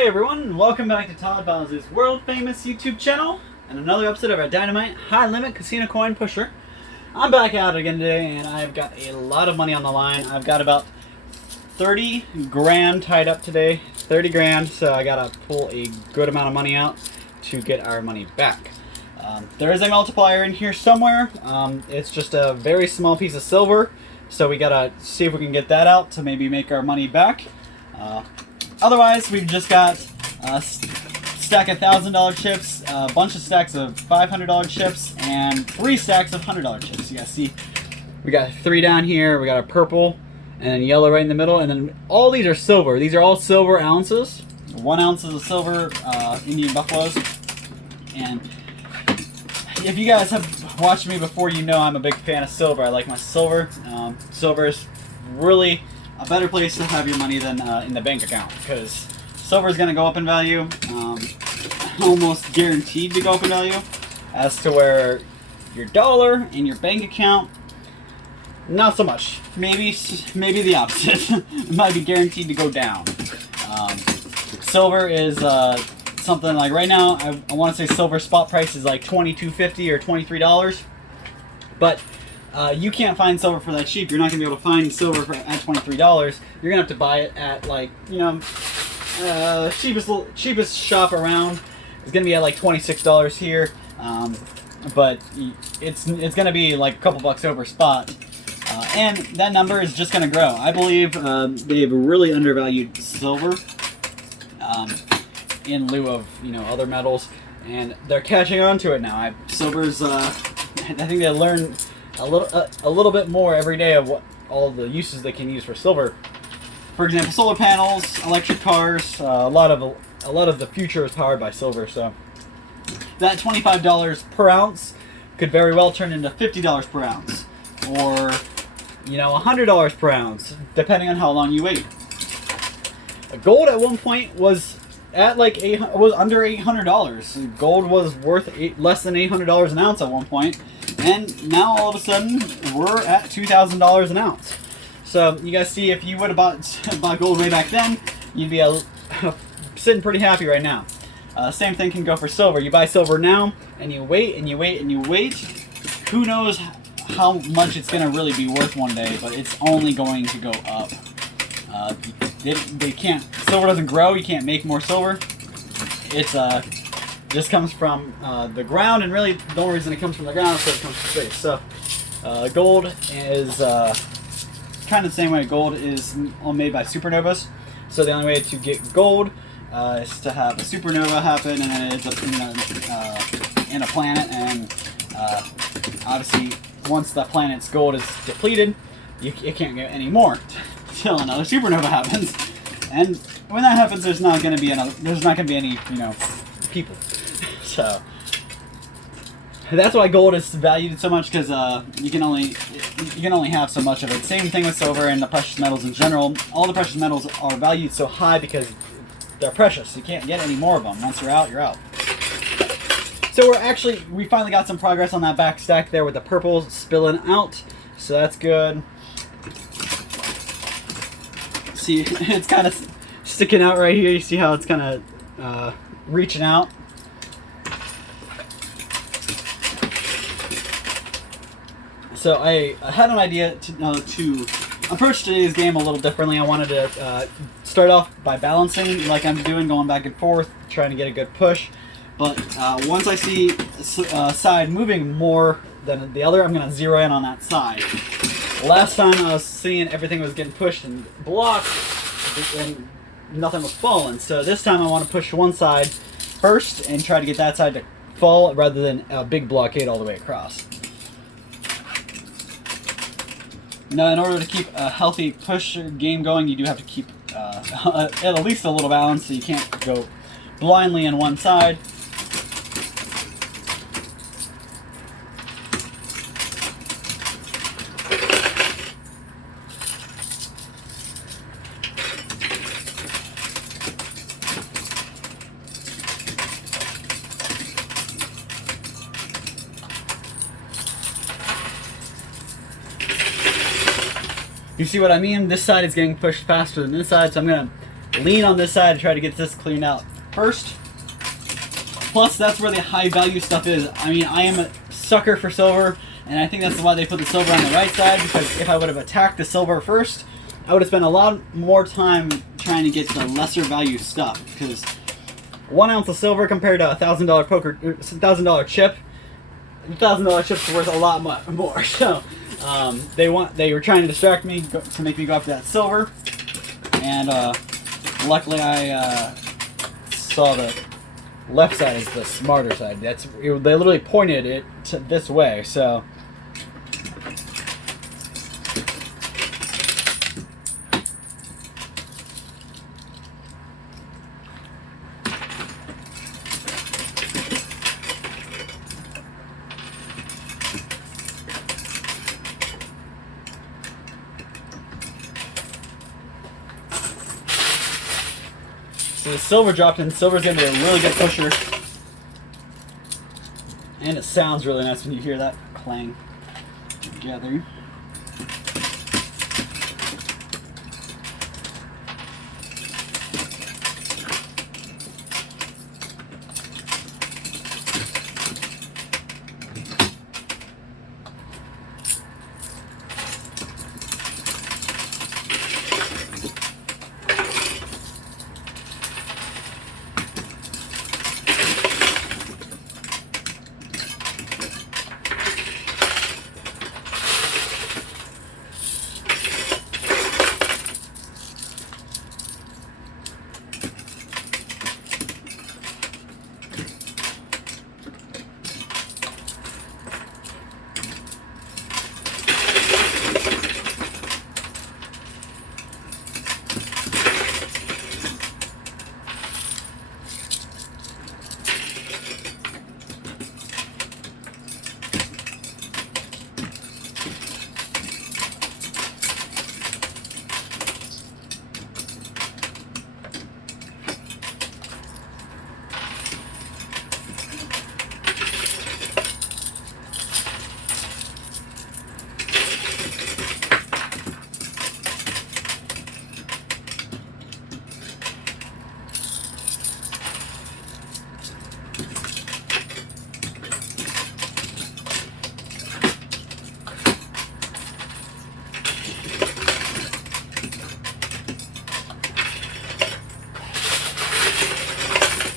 Hey everyone, and welcome back to Todd Bowser's world famous YouTube channel and another episode of our Dynamite High Limit Casino Coin Pusher. I'm back out again today and I've got a lot of money on the line. I've got about 30 grand tied up today, 30 grand, so I gotta pull a good amount of money out to get our money back. There is a multiplier in here somewhere. It's just a very small piece of silver, so we gotta see if we can get that out to maybe make our money back. Otherwise, we've just got a stack of $1,000 chips, a bunch of stacks of $500 chips, and 3 stacks of $100 chips. You guys see, we got 3 down here, we got a purple, and then yellow right in the middle, and then all these are silver. These are all silver ounces. 1 ounce of silver Indian buffaloes. And if you guys have watched me before, you know I'm a big fan of silver. I like my silver. Silver is really a better place to have your money than in the bank account, because silver is going to go up in value, almost guaranteed to go up in value, as to where your dollar in your bank account, not so much. Maybe the opposite. It might be guaranteed to go down. Silver is something like right now, I want to say silver spot price is like $22.50 or $23, but you can't find silver for that cheap. You're not going to be able to find silver at $23. You're going to have to buy it at, like, you know, cheapest shop around is going to be at like $26 here. But it's going to be like a couple bucks over spot. And that number is just going to grow. I believe they've really undervalued silver in lieu of, you know, other metals. And they're catching on to it now. Silver's, I think they learn a little bit more every day of what all the uses they can use for silver. For example, solar panels, electric cars. A lot of the future is powered by silver. So that $25 per ounce could very well turn into $50 per ounce, or, you know, $100 per ounce, depending on how long you wait. Gold at one point was at like was under $800. Gold was worth less than $800 an ounce at one point. And now all of a sudden, we're at $2,000 an ounce. So you guys see, if you would have bought gold way back then, you'd be sitting pretty happy right now. Same thing can go for silver. You buy silver now, and you wait, and you wait, and you wait. Who knows how much it's going to really be worth one day, but it's only going to go up. They can't, silver doesn't grow, you can't make more silver. It's just comes from the ground, and really the only reason it comes from the ground is because it comes from space. So gold is kind of the same way. Gold is all made by supernovas. So the only way to get gold is to have a supernova happen, and then it ends up in a planet. And obviously, once the planet's gold is depleted, it can't get any more till another supernova happens. And when that happens, there's not going to be any, you know, people. So that's why gold is valued so much, because you can only have so much of it. Same thing with silver and the precious metals in general. All the precious metals are valued so high because they're precious. You can't get any more of them. Once you're out, you're out. So we finally got some progress on that back stack there with the purple spilling out. So that's good. See, it's kind of sticking out right here. You see how it's kind of reaching out. So I had an idea to approach today's game a little differently. I wanted to start off by balancing, like I'm doing, going back and forth, trying to get a good push. But once I see a side moving more than the other, I'm going to zero in on that side. Last time I was seeing everything was getting pushed and blocked, and nothing was falling. So this time I want to push one side first and try to get that side to fall rather than a big blockade all the way across. Now, in order to keep a healthy push game going, you do have to keep at least a little balance, so you can't go blindly on one side. You see what I mean? This side is getting pushed faster than this side, so I'm going to lean on this side to try to get this cleaned out first. Plus, that's where the high value stuff is. I mean, I am a sucker for silver, and I think that's why they put the silver on the right side, because if I would have attacked the silver first, I would have spent a lot more time trying to get the lesser value stuff, because 1 ounce of silver compared to a $1,000 chip, $1,000 chips are worth a lot more. So they were trying to distract me to make me go after that silver, and luckily I saw the left side is the smarter side. They literally pointed it to this way. So the silver dropped in. Silver's gonna be a really good pusher, and it sounds really nice when you hear that clang together.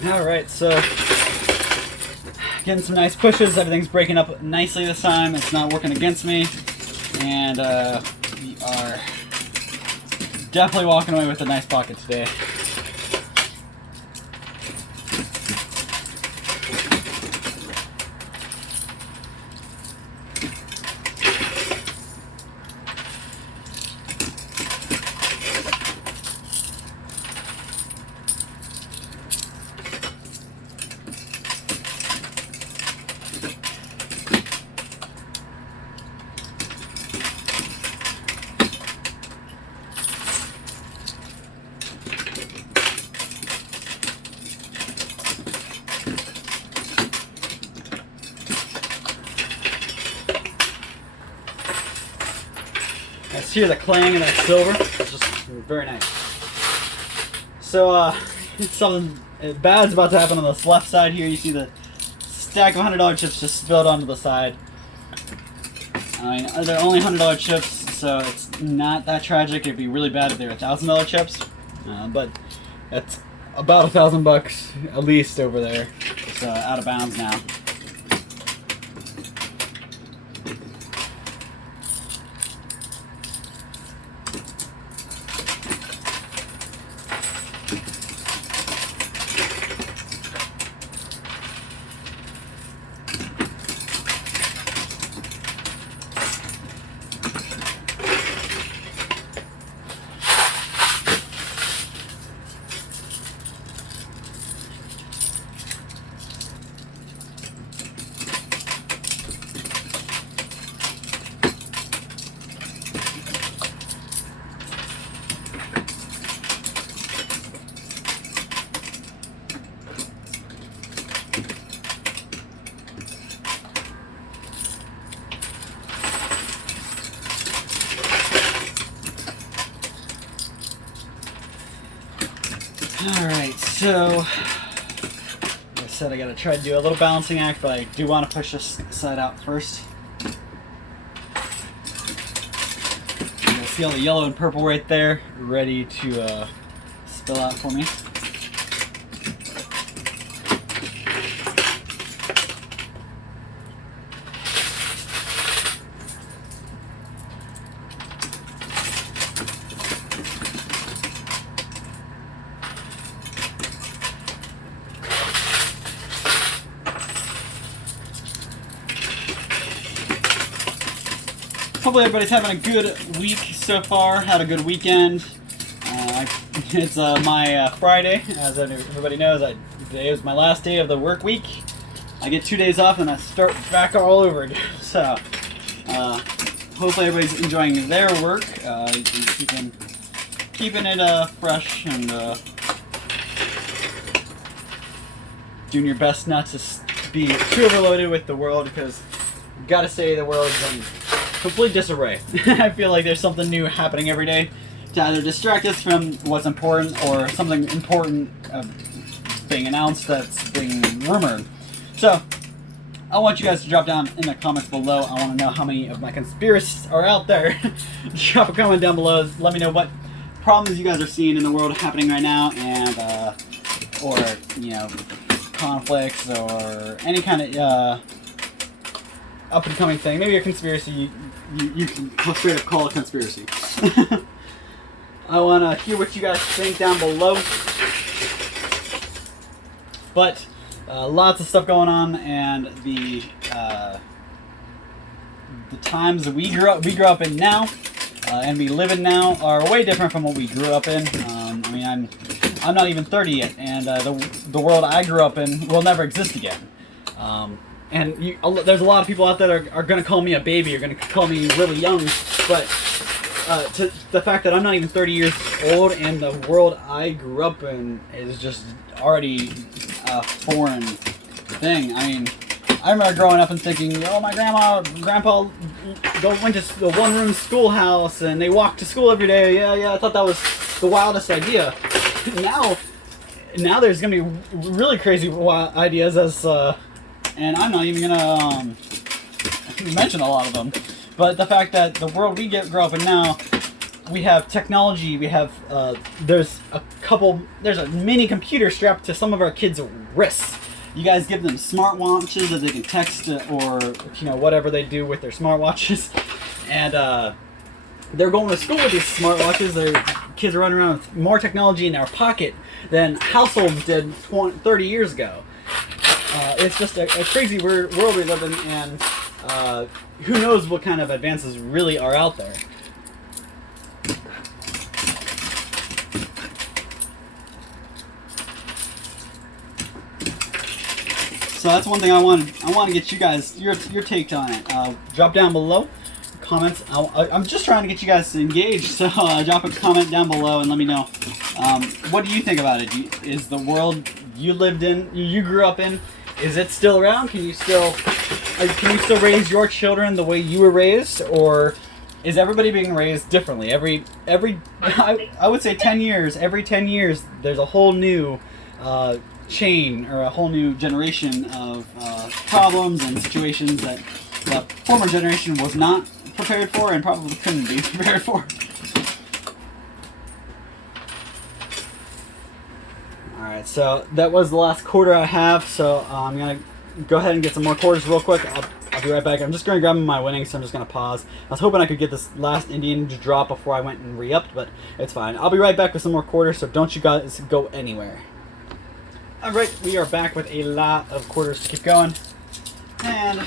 Alright, so getting some nice pushes. Everything's breaking up nicely this time. It's not working against me. And we are definitely walking away with a nice pocket today. Let's hear the clang of that silver. It's just very nice. So, something bad's about to happen on this left side here. You see the stack of $100 chips just spilled onto the side. I mean, they're only $100 chips, so it's not that tragic. It'd be really bad if they were $1,000 chips, but that's about $1,000 at least over there. It's out of bounds now. Alright, so like I said, I gotta try to do a little balancing act, but I do want to push this side out first. You can see all the yellow and purple right there, ready to spill out for me. Hopefully everybody's having a good week so far, had a good weekend. It's my Friday, as everybody knows. Today is my last day of the work week. I get 2 days off and I start back all over again. So, hopefully everybody's enjoying their work, keeping it fresh and doing your best not to be too overloaded with the world, because gotta say the world is in complete disarray. I feel like there's something new happening every day to either distract us from what's important or something important being announced that's being rumored. So, I want you guys to drop down in the comments below. I want to know how many of my conspiracies are out there. Drop a comment down below. Let me know what problems you guys are seeing in the world happening right now, and or conflicts or any kind of up and coming thing. Maybe a conspiracy you can straight up call a conspiracy. I want to hear what you guys think down below. But lots of stuff going on, and the times that we grew up in now and we live in now are way different from what we grew up in. I mean, I'm not even 30 yet, and the world I grew up in will never exist again. And there's a lot of people out there that are going to call me a baby, are going to call me really young, but to the fact that I'm not even 30 years old and the world I grew up in is just already a foreign thing. I mean, I remember growing up and thinking, oh, my grandpa went to the one-room schoolhouse and they walked to school every day. Yeah, I thought that was the wildest idea. Now there's going to be really crazy ideas and I'm not even going to mention a lot of them. But the fact that the world we grow up in now, we have technology, we have, there's a mini computer strapped to some of our kids' wrists. You guys give them smartwatches that they can text or, whatever they do with their smartwatches. And they're going to school with these smartwatches. Their kids are running around with more technology in their pocket than households did 30 years ago. It's just a crazy world we live in, and who knows what kind of advances really are out there. So that's one thing I want to get you guys your take on it. Drop down below comments. I'm just trying to get you guys to engage. So drop a comment down below and let me know what do you think about it. Is the world you lived in, you grew up in, is it still around? Can you still raise your children the way you were raised, or is everybody being raised differently? I would say 10 years. Every 10 years, there's a whole new chain or a whole new generation of problems and situations that the former generation was not prepared for and probably couldn't be prepared for. Alright, so that was the last quarter I have, so I'm going to go ahead and get some more quarters real quick. I'll be right back. I'm just going to grab my winnings, so I'm just going to pause. I was hoping I could get this last Indian to drop before I went and re-upped, but it's fine. I'll be right back with some more quarters, so don't you guys go anywhere. Alright, we are back with a lot of quarters to keep going. And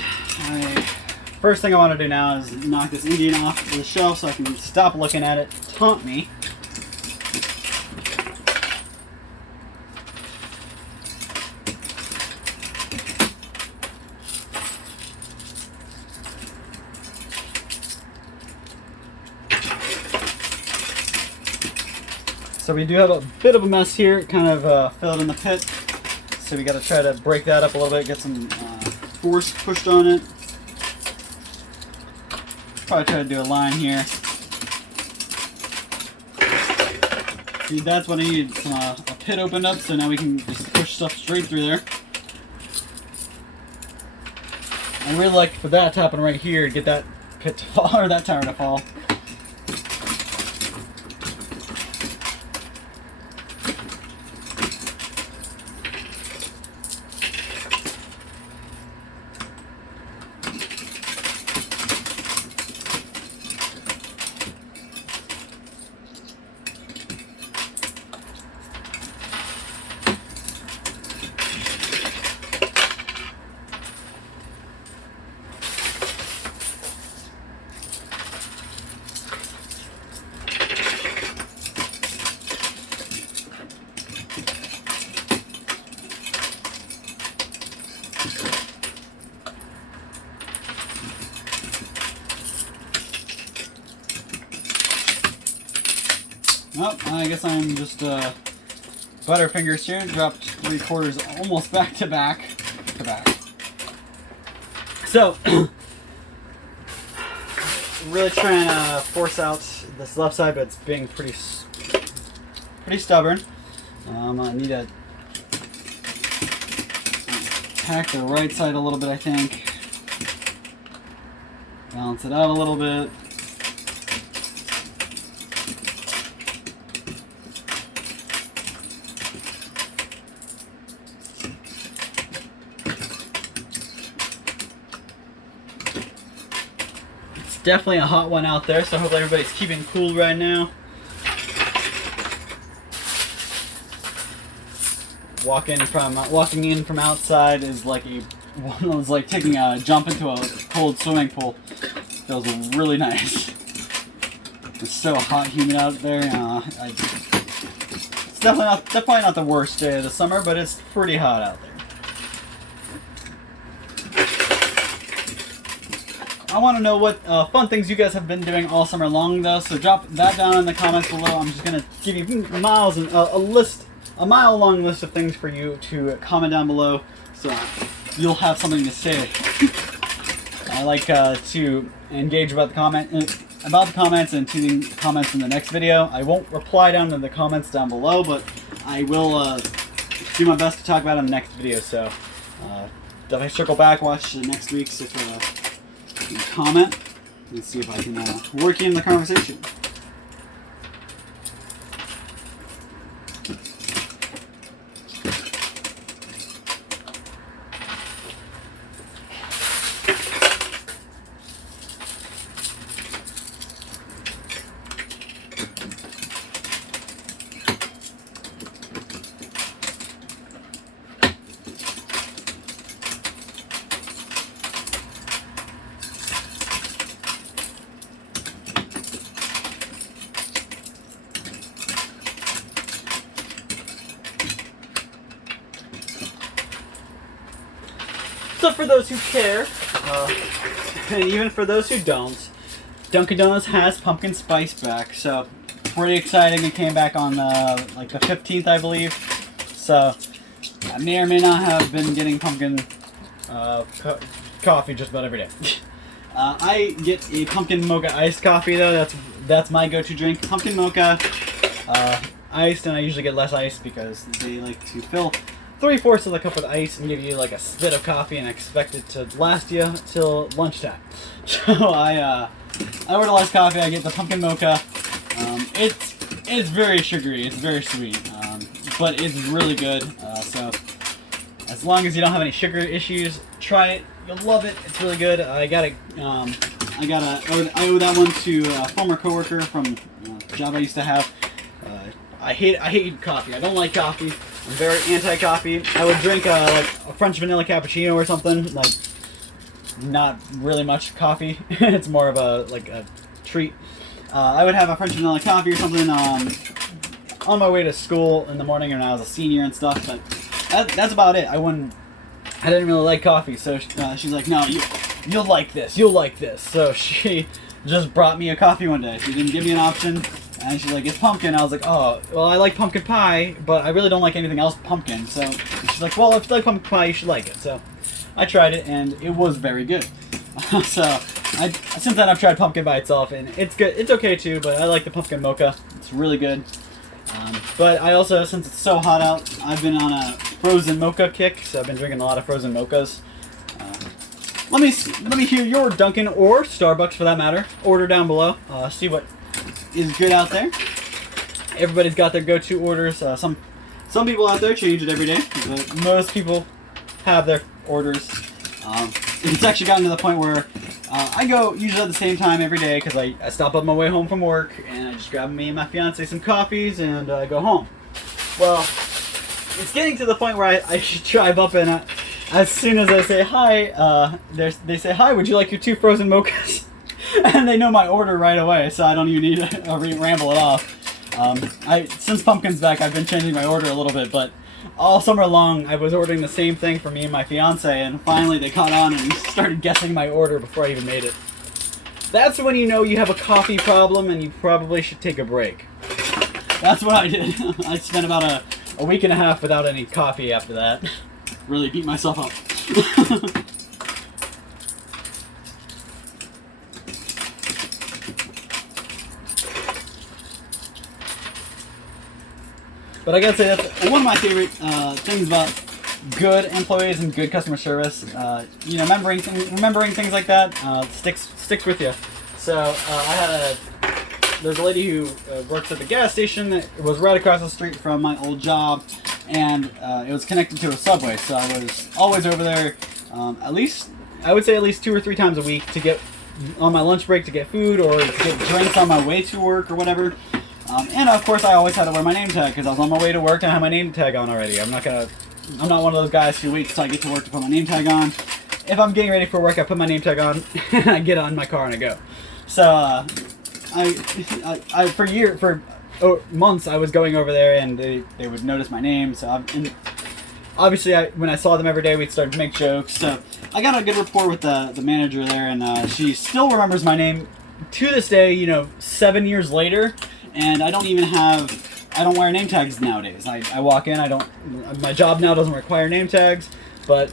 first thing I want to do now is knock this Indian off the shelf so I can stop looking at it taunt me. So we do have a bit of a mess here, kind of filled in the pit. So we got to try to break that up a little bit, get some force pushed on it. Probably try to do a line here. See, that's what I need, some a pit opened up, so now we can just push stuff straight through there. I really like for that to happen right here to get that pit to fall, or that tire to fall. Well, I guess I'm just butterfingers here. Dropped 3/4 almost back to back. So, really trying to force out this left side, but it's being pretty stubborn. I need to tack the right side a little bit, I think. Balance it out a little bit. Definitely a hot one out there, so hopefully everybody's keeping cool right now. Walking in from outside is like taking a jump into a cold swimming pool. Feels really nice. It's so hot, humid out there. It's definitely not the worst day of the summer, but it's pretty hot out there. I want to know what fun things you guys have been doing all summer long, though. So drop that down in the comments below. I'm just gonna give you a mile-long list of things for you to comment down below, so you'll have something to say. I like to engage about the comments and to the comments in the next video. I won't reply down to the comments down below, but I will do my best to talk about it in the next video. So definitely circle back, watch the next week's comment. Let's see if I can work in the conversation. So for those who care, and even for those who don't, Dunkin' Donuts has pumpkin spice back. So pretty exciting. It came back on like the 15th, I believe. So I may or may not have been getting pumpkin coffee just about every day. I get a pumpkin mocha iced coffee though. That's my go-to drink. Pumpkin mocha, iced, and I usually get less ice because they like to fill 3/4 of the cup with ice and give you like a spit of coffee and expect it to last you till lunchtime. So I order less coffee. I get the pumpkin mocha. It's very sugary. It's very sweet, but it's really good. So as long as you don't have any sugar issues, try it. You'll love it. It's really good. I owe that one to a former coworker from a job I used to have. I hate coffee. I don't like coffee. I'm very anti-coffee. I would drink like a French vanilla cappuccino or something. Like, not really much coffee. It's more of a treat. I would have a French vanilla coffee or something on my way to school in the morning when I was a senior and stuff. But that's about it. I didn't really like coffee, so she's like, "No, you'll like this. You'll like this." So she just brought me a coffee one day. She didn't give me an option. And she's like, "It's pumpkin." I was like, "Oh, well, I like pumpkin pie, but I really don't like anything else pumpkin." So she's like, "Well, if you like pumpkin pie, you should like it." So I tried it, and it was very good. So since then, I've tried pumpkin by itself, and it's good. It's okay too, but I like the pumpkin mocha. It's really good. But I also, since it's so hot out, I've been on a frozen mocha kick, so I've been drinking a lot of frozen mochas. Let me hear your Dunkin' or Starbucks for that matter. Order down below. See what is good out there. Everybody's got their go-to orders. Some people out there change it every day, but most people have their orders. It's actually gotten to the point where I go usually at the same time every day because I stop on my way home from work and I just grab me and my fiance some coffees and go home. Well, it's getting to the point where I drive up and as soon as I say hi, they say, "Hi, would you like your 2 frozen mochas?" And they know my order right away, so I don't even need to ramble it off. Since Pumpkin's back, I've been changing my order a little bit, but all summer long, I was ordering the same thing for me and my fiance, and finally they caught on and started guessing my order before I even made it. That's when you know you have a coffee problem and you probably should take a break. That's what I did. I spent about a week and a half without any coffee after that. Really beat myself up. But I gotta say, that's one of my favorite things about good employees and good customer service. You know, remembering things like that sticks with you. So there's a lady who works at the gas station that was right across the street from my old job, and it was connected to a subway. So I was always over there, at least 2 or 3 times a week to get on my lunch break to get food or to get drinks on my way to work or whatever. And of course, I always had to wear my name tag because I was on my way to work and I had my name tag on already. I'm not one of those guys who waits till I get to work to put my name tag on. If I'm getting ready for work, I put my name tag on and I get on my car and I go. So for months I was going over there and they would notice my name. So obviously when I saw them every day, we'd start to make jokes. So I got a good rapport with the manager there, and she still remembers my name to this day. You know, 7 years later. And I don't wear name tags nowadays. I walk in, my job now doesn't require name tags, but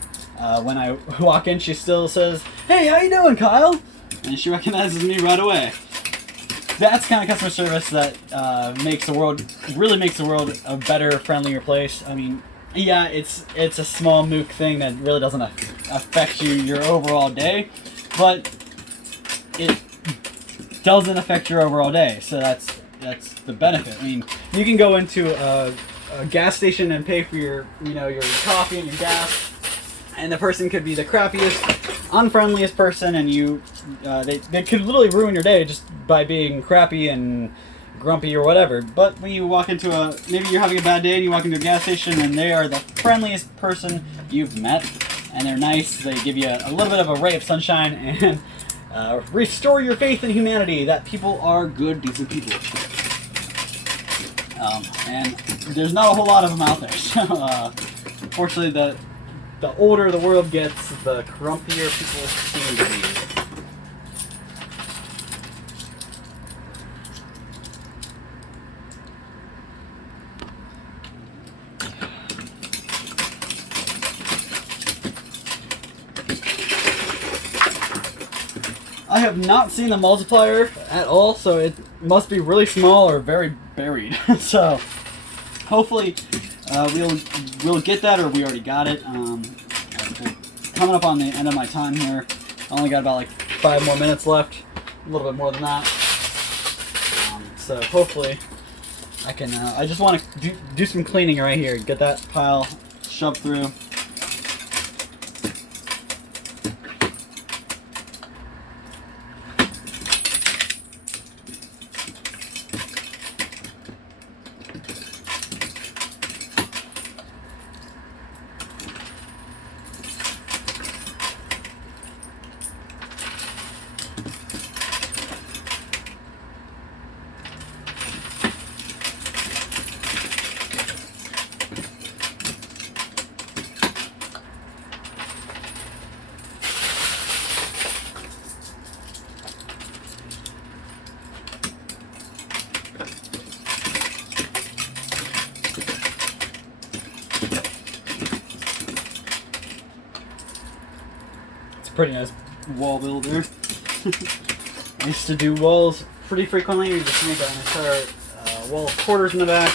when I walk in, she still says, "Hey, how you doing, Kyle?" And she recognizes me right away. That's kind of customer service that really makes the world a better, friendlier place. I mean, yeah, it's a small mook thing that really doesn't affect your overall day, but it doesn't affect your overall day, so that's the benefit. I mean, you can go into a gas station and pay for your coffee and your gas, and the person could be the crappiest, unfriendliest person, and they could literally ruin your day just by being crappy and grumpy or whatever. But when you walk into maybe you're having a bad day and you walk into a gas station and they are the friendliest person you've met, and they're nice, they give you a little bit of a ray of sunshine and restore your faith in humanity that people are good, decent people. And there's not a whole lot of them out there. So, unfortunately, the older the world gets, the grumpier people seem to be. I have not seen the multiplier at all, so it must be really small or very buried. So hopefully we'll get that, or we already got it. Coming up on the end of my time here. I only got about like 5 more minutes left, a little bit more than that. So hopefully I can. I just want to do some cleaning right here. Get that pile shoved through. Pretty nice wall builder. I used to do walls pretty frequently. We just made an entire wall of quarters in the back,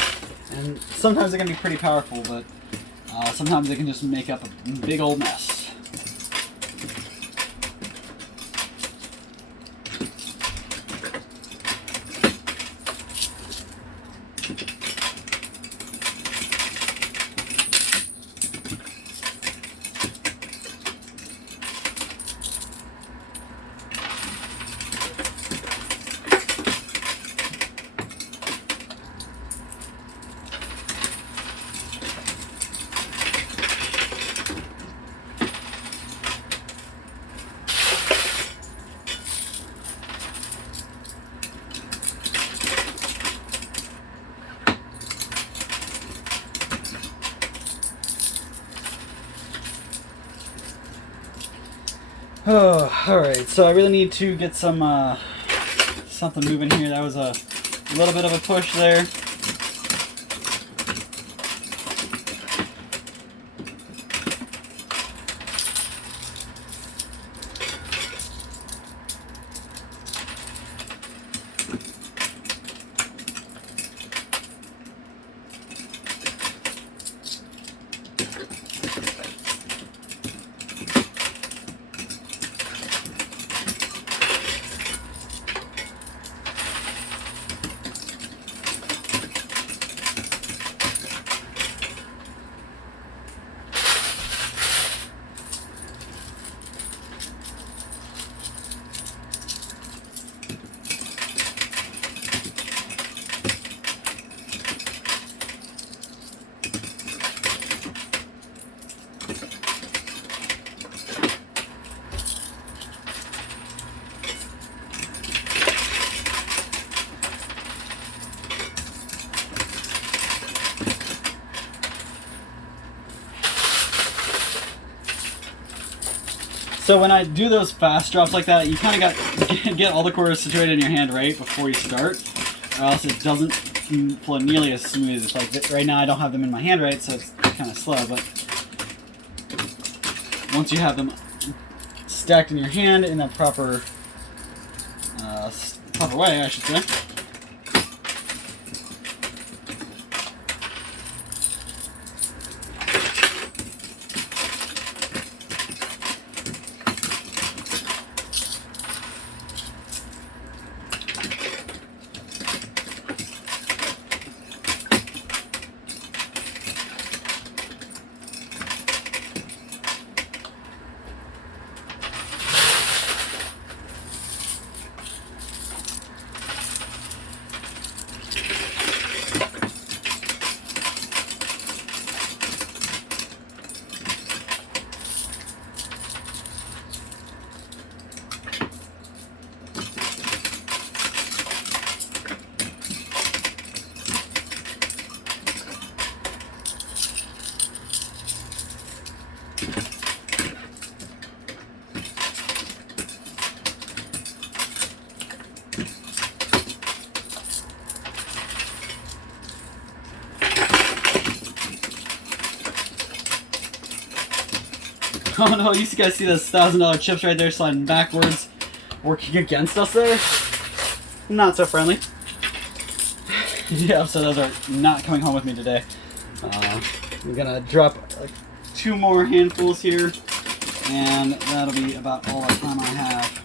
and sometimes they can be pretty powerful, but sometimes they can just make up a big old mess. Oh, alright, so I really need to get some something moving here. That was a little bit of a push there. So when I do those fast drops like that, you kind of got get all the quarters situated in your hand right before you start, or else it doesn't flow nearly as smooth. It's like right now I don't have them in my hand right, so it's kind of slow. But once you have them stacked in your hand in the proper way, I should say. Oh no, you guys see those $1,000 chips right there sliding backwards, working against us there? Not so friendly. Yeah, so those are not coming home with me today. I'm gonna drop like 2 more handfuls here, and that'll be about all the time I have.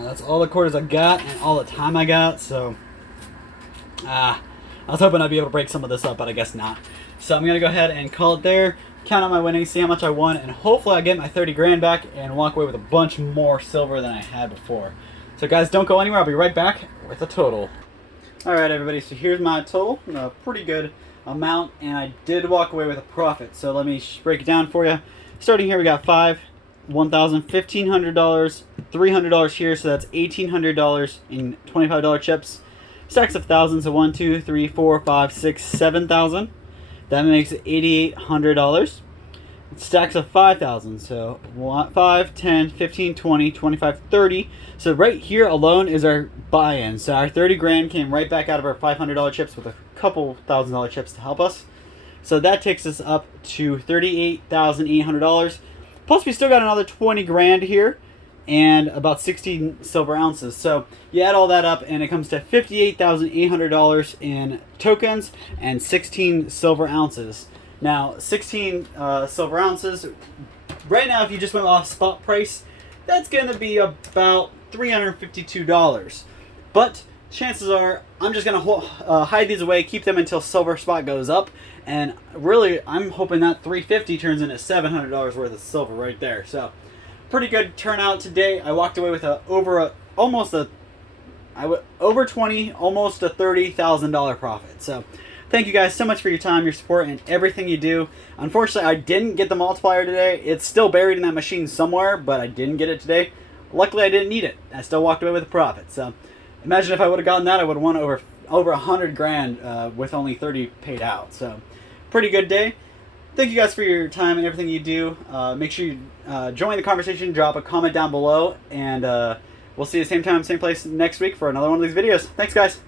That's all the quarters I got and all the time I got, so I was hoping I'd be able to break some of this up, but I guess not. So I'm gonna go ahead and call it there, count out my winnings, see how much I won, and hopefully I get my 30 grand back and walk away with a bunch more silver than I had before. So guys, don't go anywhere. I'll be right back with the total. Alright everybody, so here's my total, a pretty good amount, and I did walk away with a profit. So let me break it down for you. Starting here, we got $5, $1,000, $1,500, $300 here, so that's $1,800 in $25 chips. Stacks of thousands, so 1, 2, 3, 4, 5, 6, 7,000. That makes $8,800. Stacks of 5,000, so 5, 10, 15, 20, 25, 30. So right here alone is our buy-in. So our 30 grand came right back out of our $500 chips with a couple $1,000 chips to help us. So that takes us up to $38,800. Plus we still got another 20 grand here and about 16 silver ounces. So you add all that up and it comes to $58,800 in tokens and 16 silver ounces. Now, 16 silver ounces, right now if you just went off spot price, that's going to be about $352. But chances are I'm just going to hide these away, keep them until silver spot goes up. And really, I'm hoping that $350 turns into $700 worth of silver right there. So, pretty good turnout today. I walked away with over $20, almost a $30,000 profit. So, thank you guys so much for your time, your support, and everything you do. Unfortunately, I didn't get the multiplier today. It's still buried in that machine somewhere, but I didn't get it today. Luckily, I didn't need it. I still walked away with a profit. So, imagine if I would have gotten that, I would have won over 100 grand with only 30 paid out. So, pretty good day. Thank you guys for your time and everything you do. Make sure you join the conversation, drop a comment down below, and we'll see you same time, same place next week for another one of these videos. Thanks, guys.